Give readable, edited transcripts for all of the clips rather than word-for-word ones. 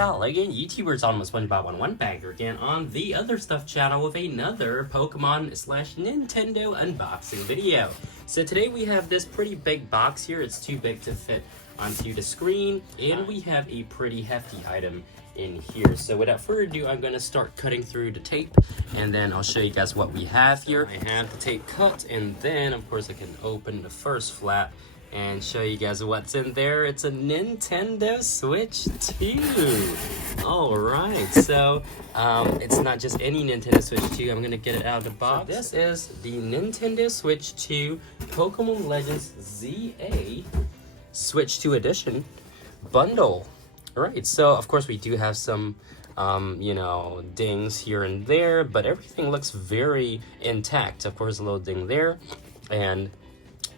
Kyle again, YouTubers on SpongeBob on One Bagger again on the Other Stuff channel with another Pokemon / Nintendo unboxing video. So today we have this pretty big box here. It's too big to fit onto the screen, and we have a pretty hefty item in here. So without further ado, I'm going to start cutting through the tape, and then I'll show you guys what we have here. I have the tape cut, and then of course I can open the first flap and show you guys what's in there. It's a Nintendo Switch 2. Alright, so it's not just any Nintendo Switch 2. I'm gonna get it out of the box. So this is the Nintendo Switch 2 Pokemon Legends ZA Switch 2 Edition bundle. Alright, so of course we do have some dings here and there, but everything looks very intact. Of course, a little ding there, and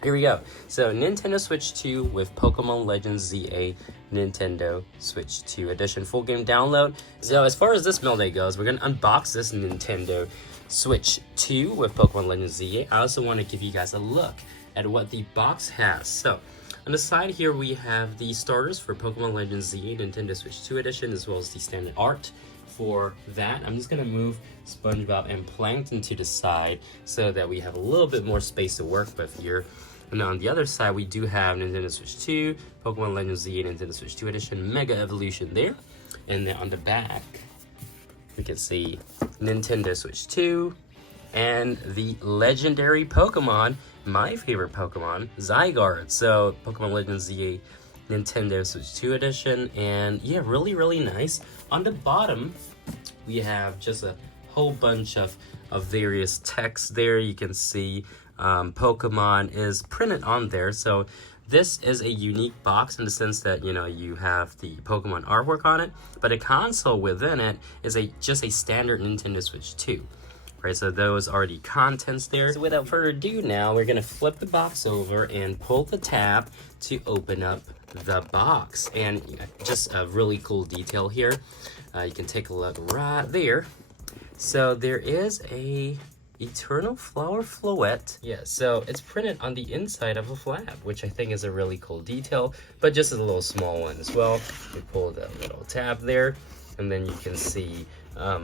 here we go. So Nintendo Switch 2 with Pokemon Legends ZA Nintendo Switch 2 Edition full game download. So as far as this mail day goes, we're gonna unbox this Nintendo Switch 2 with Pokemon Legends ZA. I also want to give you guys a look at what the box has. So on the side here we have the starters for Pokemon Legends ZA Nintendo Switch 2 Edition, as well as the standard art for that. I'm just gonna move SpongeBob and Plankton to the side so that we have a little bit more space to work with here. And on the other side, we do have Nintendo Switch 2, Pokemon Legends ZA Nintendo Switch 2 Edition, Mega Evolution there. And then on the back, we can see Nintendo Switch 2 and the legendary Pokemon, my favorite Pokemon, Zygarde. So Pokemon Legends ZA Nintendo Switch 2 Edition, and yeah, really, really nice. On the bottom, we have just a whole bunch of various text there. You can see Pokemon is printed on there. So this is a unique box in the sense that, you have the Pokemon artwork on it, but a console within it is just a standard Nintendo Switch 2. Right, so those are the contents there. So without further ado, now we're gonna flip the box over and pull the tab to open up the box. And just a really cool detail here. You can take a look right there. So there is a Eternal Flower Floette. Yeah, so it's printed on the inside of a flap, which I think is a really cool detail, but just a little small one as well. We pull the little tab there, and then you can see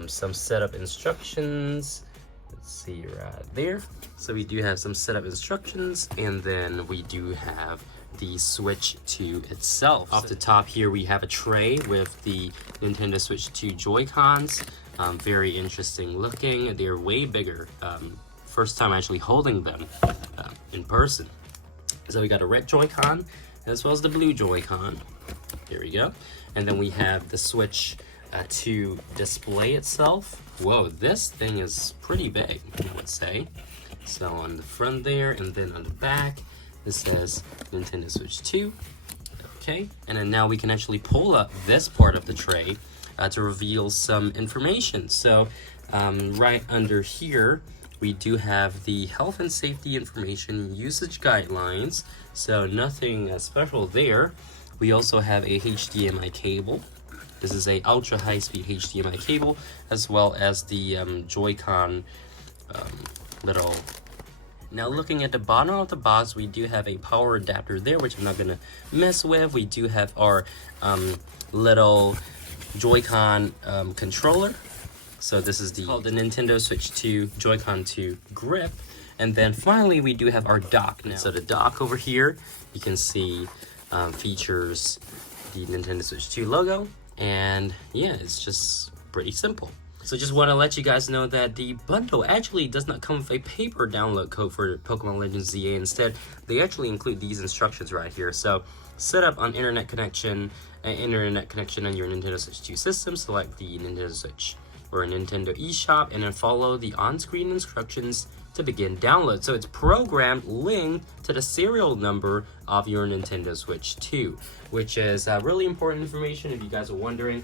some setup instructions. Let's see right there. So we do have some setup instructions, and then we do have the Switch 2 itself. Off the top here, we have a tray with the Nintendo Switch 2 Joy-Cons. Very interesting looking. They're way bigger. First time actually holding them in person. So we got a red Joy-Con as well as the blue Joy-Con. There we go. And then we have the Switch 2 display itself. Whoa, this thing is pretty big, I would say. So on the front there, and then on the back, this says Nintendo Switch 2. Okay, and then now we can actually pull up this part of the tray to reveal some information. So right under here, we do have the health and safety information usage guidelines. So nothing special there. We also have a HDMI cable. This is a ultra high-speed HDMI cable, as well as the Joy-Con little. Now looking at the bottom of the box, we do have a power adapter there, which I'm not gonna mess with. We do have our little Joy-Con controller. So this is called the Nintendo Switch 2 Joy-Con 2 grip. And then finally we do have our dock now. So the dock over here, you can see features the Nintendo Switch 2 logo. And yeah, it's just pretty simple. So just want to let you guys know that the bundle actually does not come with a paper download code for Pokemon Legends ZA. Instead, they actually include these instructions right here. So set up on internet connection on your Nintendo Switch 2 system. Select the Nintendo Switch or Nintendo eShop, and then follow the on-screen instructions to begin download. So it's programmed linked to the serial number of your Nintendo Switch 2, which is really important information if you guys are wondering.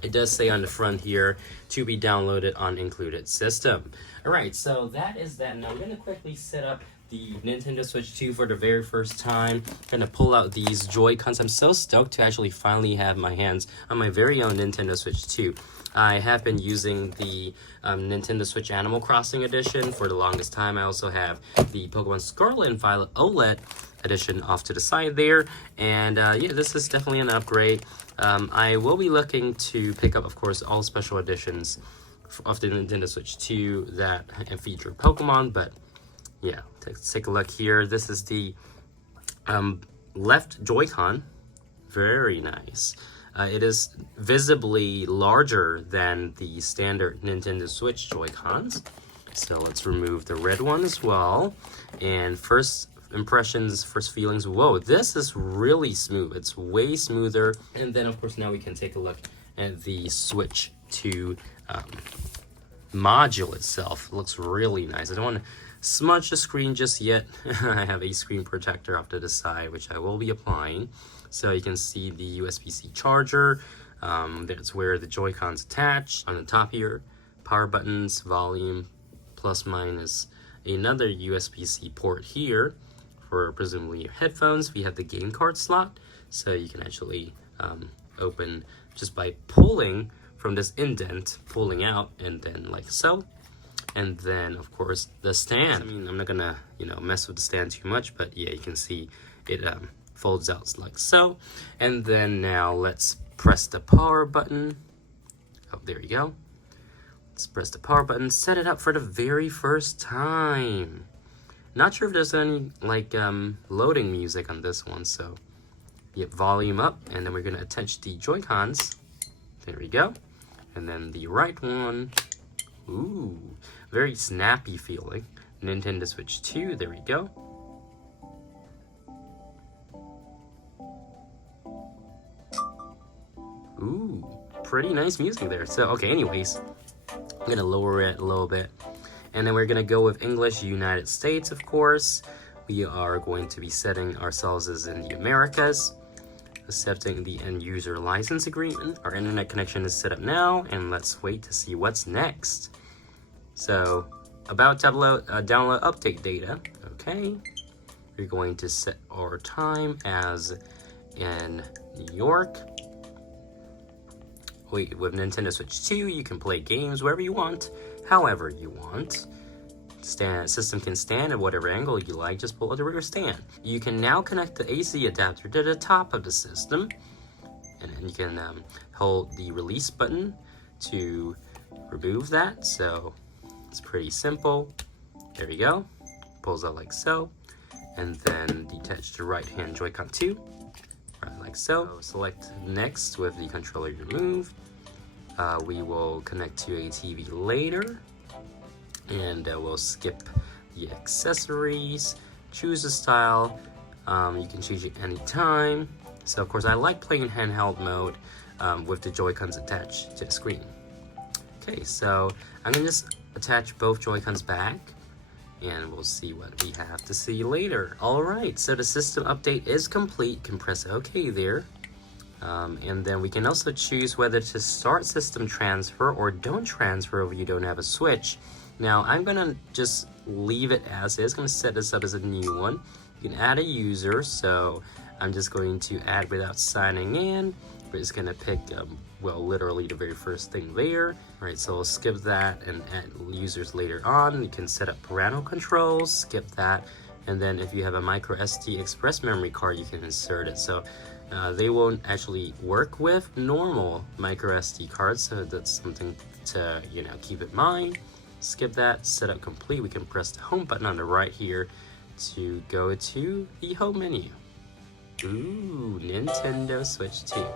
It does say on the front here, to be downloaded on included system. All right, so that is that. Now I'm gonna quickly set up the Nintendo Switch 2 for the very first time. Gonna pull out these Joy-Cons. I'm so stoked to actually finally have my hands on my very own Nintendo Switch 2. I have been using the Nintendo Switch Animal Crossing edition for the longest time. I also have the Pokemon Scarlet and Violet OLED edition off to the side there. And yeah, this is definitely an upgrade. I will be looking to pick up, of course, all special editions of the Nintendo Switch 2 that feature Pokemon, but yeah, take a look here. This is the left Joy-Con. Very nice. It is visibly larger than the standard Nintendo Switch Joy-Cons. So let's remove the red one as well. And first impressions, first feelings, whoa, this is really smooth. It's way smoother. And then, of course, now we can take a look at the Switch 2 module itself. It looks really nice. I don't want to smudge the screen just yet. I have a screen protector off to the side, which I will be applying. So you can see the USB-C charger. That's where the Joy-Cons attach. On the top here, power buttons, volume, plus minus. Another USB-C port here for presumably your headphones. We have the game card slot, so you can actually open just by pulling from this indent, pulling out, and then like so. And then, of course, the stand. I mean, I'm not gonna, mess with the stand too much, but yeah, you can see it folds out like so. And then now let's press the power button. Oh, there you go. Let's press the power button, set it up for the very first time. Not sure if there's any like loading music on this one, so yep, volume up, and then we're gonna attach the Joy-Cons. There we go. And then the right one. Ooh, very snappy feeling. Nintendo Switch 2, there we go. Ooh, pretty nice music there. So, okay, anyways, I'm gonna lower it a little bit. And then we're gonna go with English, United States, of course. We are going to be setting ourselves as in the Americas. Accepting the end user license agreement. Our internet connection is set up now, and let's wait to see what's next. So, about download update data. Okay, we're going to set our time as in New York. Wait, with Nintendo Switch 2, you can play games wherever you want, however you want. System can stand at whatever angle you like, just pull out the rear stand. You can now connect the AC adapter to the top of the system, and then you can hold the release button to remove that. So it's pretty simple. There we go. Pulls out like so, and then detach the right hand Joy-Con 2, right like so. Select next with the controller removed. We will connect to a TV later. And we'll skip the accessories, choose a style. You can change it anytime. So of course I like playing handheld mode with the Joy-Cons attached to the screen. Okay, so I'm gonna just attach both Joy-Cons back, and we'll see what we have to see later. All right, so the system update is complete. You can press OK there. And then we can also choose whether to start system transfer or don't transfer if you don't have a Switch. Now, I'm gonna just leave it as is. I'm gonna set this up as a new one. You can add a user, so I'm just going to add without signing in. We're just gonna pick, well, literally the very first thing there. All right, so we'll skip that and add users later on. You can set up parental controls, skip that. And then if you have a micro SD express memory card, you can insert it. So they won't actually work with normal micro SD cards, so that's something to, keep in mind. Skip that, setup complete. We can press the home button on the right here to go to the home menu. Ooh, Nintendo Switch 2.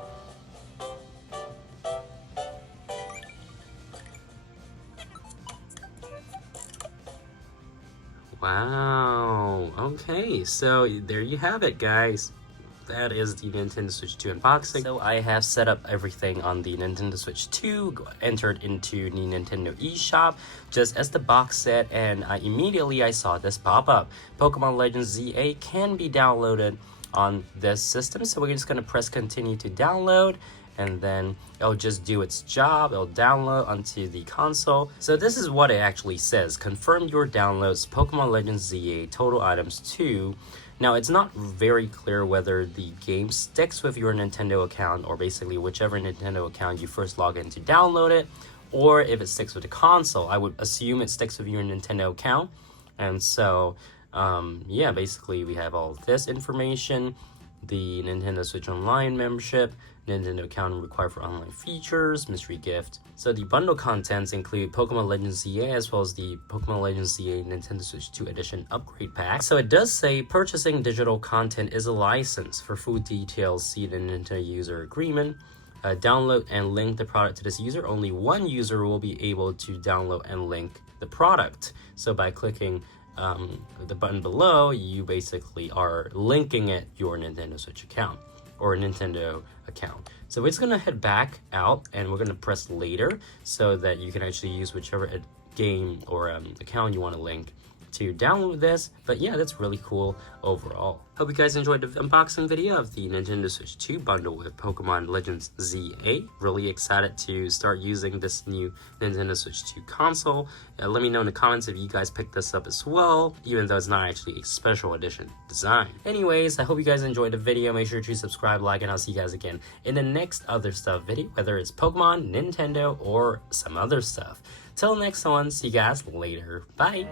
Wow, okay, so there you have it, guys. That is the Nintendo Switch 2 unboxing. So I have set up everything on the Nintendo Switch 2, entered into the Nintendo eShop just as the box set, and immediately I saw this pop up. Pokemon Legends ZA can be downloaded on this system, so we're just going to press continue to download, and then it'll just do its job. It'll download onto the console. So this is what it actually says. Confirm your downloads Pokemon Legends ZA Total Items 2. Now, it's not very clear whether the game sticks with your Nintendo account, or basically whichever Nintendo account you first log in to download it, or if it sticks with the console. I would assume it sticks with your Nintendo account. And so, yeah, basically we have all this information, the Nintendo Switch Online membership, Nintendo account required for online features, mystery gift. So the bundle contents include Pokemon Legends ZA as well as the Pokemon Legends ZA Nintendo Switch 2 Edition upgrade pack. So it does say purchasing digital content is a license. For full details, see the Nintendo user agreement. Download and link the product to this user. Only one user will be able to download and link the product. So by clicking the button below, you basically are linking it your Nintendo Switch account or a Nintendo account. So we're just gonna head back out and we're gonna press later so that you can actually use whichever game or account you want to link to download this. But yeah, that's really cool overall. Hope you guys enjoyed the unboxing video of the Nintendo Switch 2 bundle with Pokemon Legends ZA. Really excited to start using this new Nintendo Switch 2 console. Let me know in the comments if you guys picked this up as well, even though it's not actually a special edition design. Anyways, I hope you guys enjoyed the video. Make sure to subscribe, like, and I'll see you guys again in the next other stuff video, whether it's Pokemon, Nintendo, or some other stuff. Till next one, see you guys later. Bye!